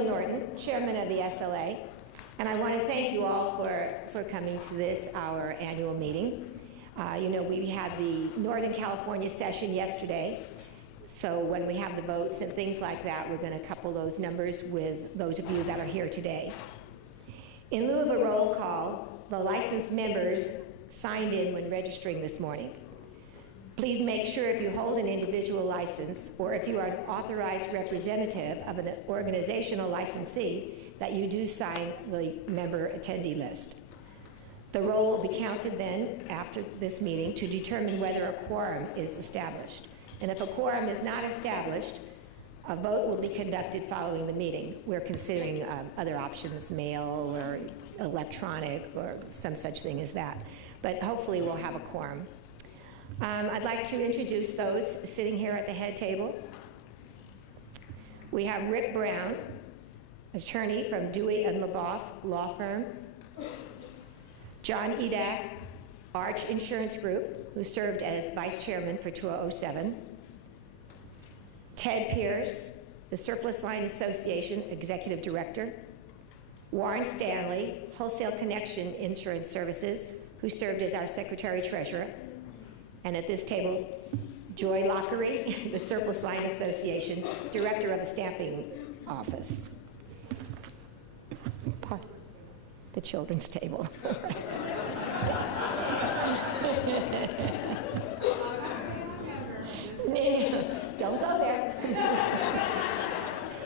Bill Norton, Chairman of the SLA, and I want to thank you all for coming to this, our annual meeting. You know, we had the Northern California session yesterday, so when we have the votes and things like that, we're going to couple those numbers with those of you that are here today. In lieu of a roll call, the licensed members signed in when registering this morning. Please make sure if you hold an individual license or if you are an authorized representative of an organizational licensee that you do sign the member attendee list. The roll will be counted then after this meeting to determine whether a quorum is established. And if a quorum is not established, a vote will be conducted following the meeting. We're considering other options, mail or electronic or some such thing as that. But hopefully we'll have a quorum. I'd like to introduce those sitting here at the head table. We have Rick Brown, attorney from Dewey and LaBeouf Law Firm. John Edak, Arch Insurance Group, who served as vice chairman for 2007. Ted Pierce, the Surplus Line Association executive director. Warren Stanley, Wholesale Connection Insurance Services, who served as our secretary treasurer. And at this table, Joy Lockery, the Surplus Line Association director of the stamping office. The children's table. Don't go there.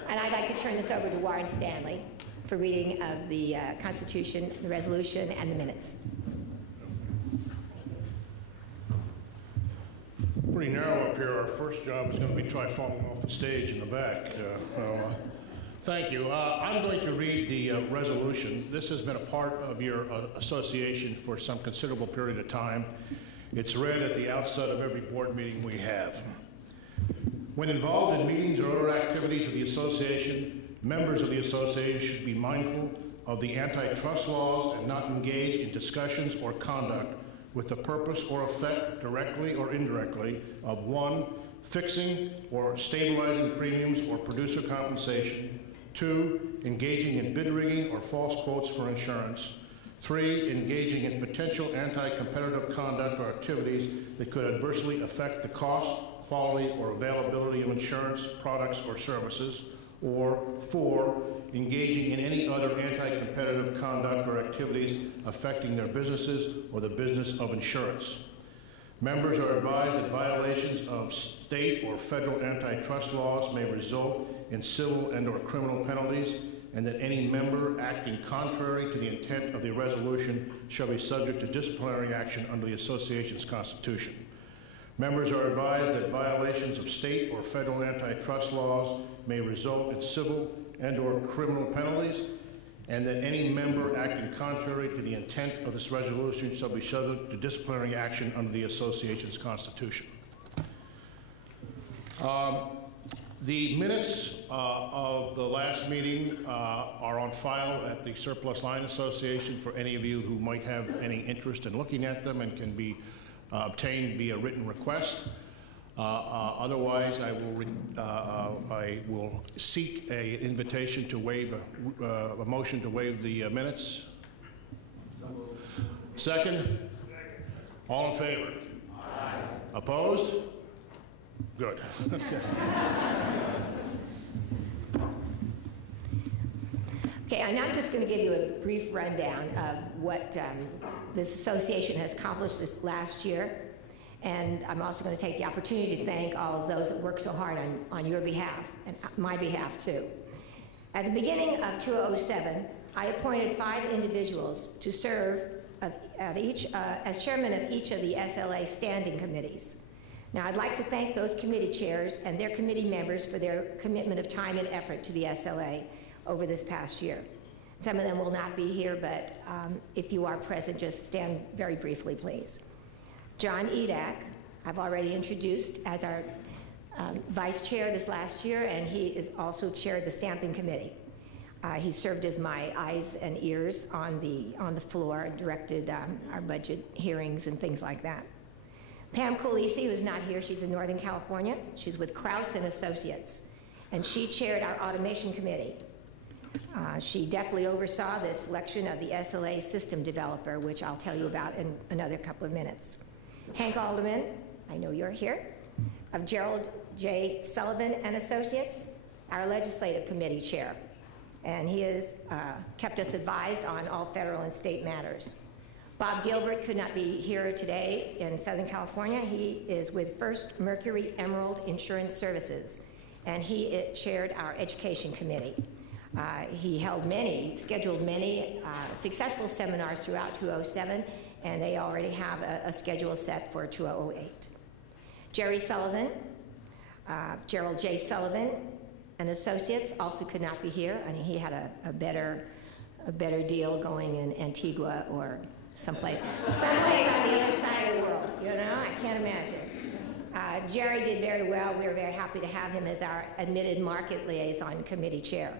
And I'd like to turn this over to Warren Stanley for reading of the Constitution, the resolution, and the minutes. Pretty narrow up here. Our first job is going to be try falling off the stage in the back. Thank you. I'm going to read the resolution. This has been a part of your association for some considerable period of time. It's read at the outset of every board meeting we have. When involved in meetings or other activities of the association, members of the association should be mindful of the antitrust laws and not engage in discussions or conduct with the purpose or effect, directly or indirectly, of 1, fixing or stabilizing premiums or producer compensation, 2, engaging in bid rigging or false quotes for insurance, 3, engaging in potential anti-competitive conduct or activities that could adversely affect the cost, quality, or availability of insurance products or services, or 4, engaging in any other anti-competitive conduct or activities affecting their businesses or the business of insurance. Members are advised that violations of state or federal antitrust laws may result in civil and/or criminal penalties, and that any member acting contrary to the intent of the resolution shall be subject to disciplinary action under the association's constitution. Members are advised that violations of state or federal antitrust laws may result in civil and/or criminal penalties, and that any member acting contrary to the intent of this resolution shall be subject to disciplinary action under the association's constitution. The minutes of the last meeting are on file at the Surplus Line Association for any of you who might have any interest in looking at them, and can be obtained via written request. Otherwise, I will seek an invitation to waive a motion to waive the minutes. Second? All in favor? Aye. Opposed? Good. Okay, and I'm just going to give you a brief rundown of what this association has accomplished this last year. And I'm also going to take the opportunity to thank all of those that worked so hard on your behalf, and my behalf too. At the beginning of 2007, I appointed 5 individuals to serve as chairman of each of the SLA standing committees. Now, I'd like to thank those committee chairs and their committee members for their commitment of time and effort to the SLA over this past year. Some of them will not be here, but if you are present, just stand very briefly, please. John Edak, I've already introduced as our vice chair this last year, and he is also chaired the stamping committee. He served as my eyes and ears on the floor and directed our budget hearings and things like that. Pam Colisi, who's not here, she's in Northern California. She's with Krause and Associates, and she chaired our automation committee. She definitely oversaw the selection of the SLA system developer, which I'll tell you about in another couple of minutes. Hank Alderman, I know you're here, of Gerald J. Sullivan and Associates, our legislative committee chair. And he has kept us advised on all federal and state matters. Bob Gilbert could not be here today in Southern California. He is with First Mercury Emerald Insurance Services, and he chaired our education committee. He scheduled many successful seminars throughout 2007, and they already have a schedule set for 2008. Jerry Sullivan, Gerald J. Sullivan and Associates also could not be here. I mean, he had a better deal going in Antigua or someplace on the other side of the world, you know? I can't imagine. Jerry did very well. We were very happy to have him as our admitted market liaison committee chair.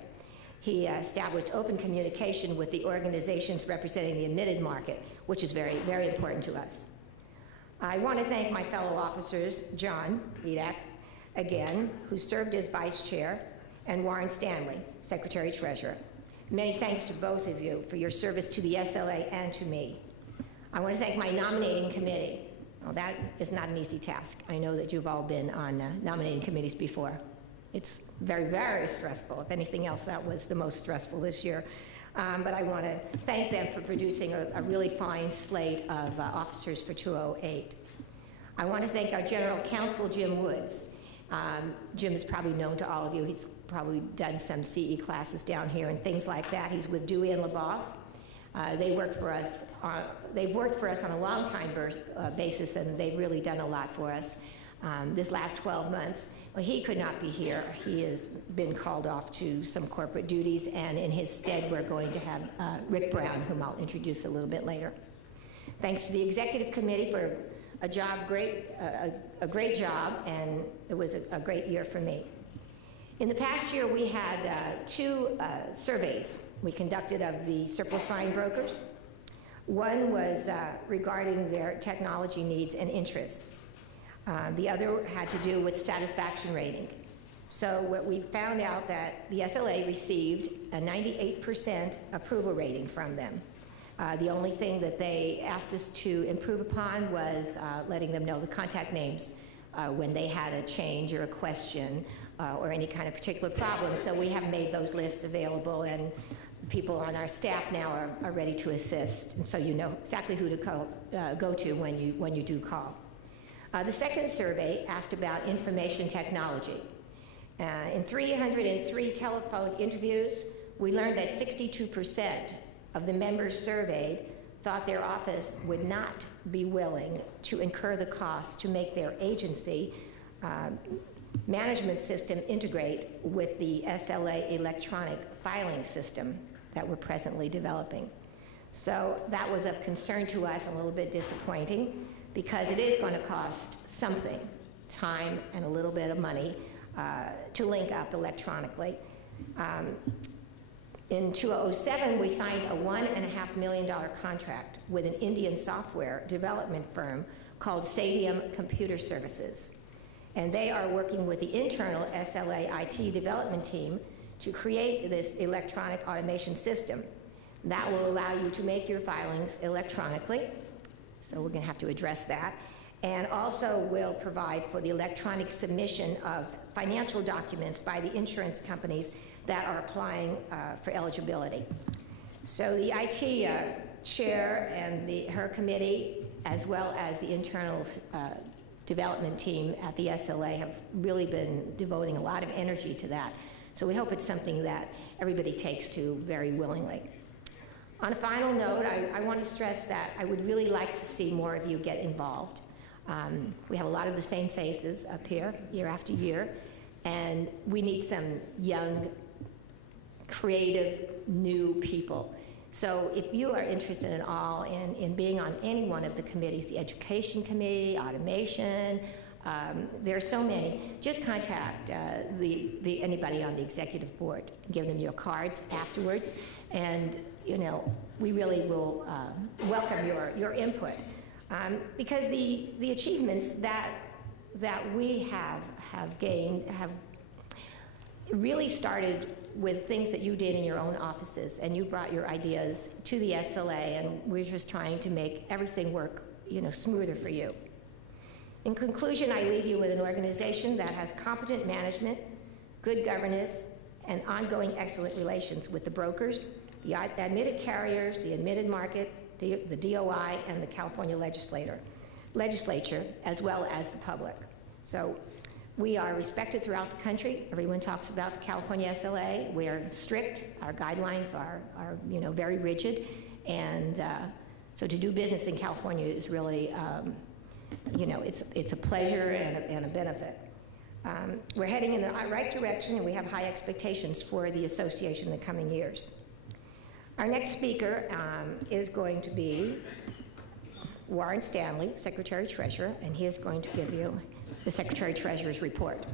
He established open communication with the organizations representing the admitted market, which is very, very important to us. I want to thank my fellow officers, John Edak, again, who served as vice chair, and Warren Stanley, secretary treasurer. Many thanks to both of you for your service to the SLA and to me. I want to thank my nominating committee. Well, that is not an easy task. I know that you've all been on nominating committees before. It's very, very stressful. If anything else, that was the most stressful this year. But I want to thank them for producing a really fine slate of officers for 2008. I want to thank our general counsel, Jim Woods. Jim is probably known to all of you. He's probably done some CE classes down here and things like that. He's with Dewey and LaBeouf. They've worked for us on a long-time basis, and they've really done a lot for us this last 12 months. Well, he could not be here. He has been called off to some corporate duties, and in his stead, we're going to have Rick Brown, whom I'll introduce a little bit later. Thanks to the executive committee for a great job, and it was a great year for me. In the past year, we had two surveys we conducted of the surplus sign brokers. One was regarding their technology needs and interests. The other had to do with satisfaction rating. So what we found out that the SLA received a 98% approval rating from them. The only thing that they asked us to improve upon was letting them know the contact names when they had a change or a question or any kind of particular problem. So we have made those lists available, and people on our staff now are ready to assist, and so you know exactly who to go to when you do call. The second survey asked about information technology. In 303 telephone interviews, we learned that 62% of the members surveyed thought their office would not be willing to incur the cost to make their agency management system integrate with the SLA electronic filing system that we're presently developing. So that was of concern to us, a little bit disappointing, because it is going to cost something, time and a little bit of money, to link up electronically. In 2007, we signed a $1.5 million contract with an Indian software development firm called Sadium Computer Services. And they are working with the internal SLA IT development team to create this electronic automation system that will allow you to make your filings electronically. So we're going to have to address that. And also will provide for the electronic submission of financial documents by the insurance companies that are applying for eligibility. So the IT chair and her committee, as well as the internal development team at the SLA, have really been devoting a lot of energy to that. So we hope it's something that everybody takes to very willingly. On a final note, I want to stress that I would really like to see more of you get involved. We have a lot of the same faces up here, year after year, and we need some young, creative, new people. So if you are interested at all in being on any one of the committees, the Education Committee, Automation, there are so many, just contact anybody on the executive board. Give them your cards afterwards, and you know, we really will welcome your input. Because the achievements that we have gained it really started with things that you did in your own offices, and you brought your ideas to the SLA, and we're just trying to make everything work, smoother for you. In conclusion, I leave you with an organization that has competent management, good governance, and ongoing excellent relations with the brokers, the admitted carriers, the admitted market, the DOI, and the California legislature, as well as the public. So we are respected throughout the country. Everyone talks about the California SLA. We are strict. Our guidelines are very rigid. And so to do business in California is really, it's a pleasure and a benefit. We're heading in the right direction, and we have high expectations for the association in the coming years. Our next speaker is going to be Warren Stanley, Secretary-Treasurer, and he is going to give you the Secretary-Treasurer's report.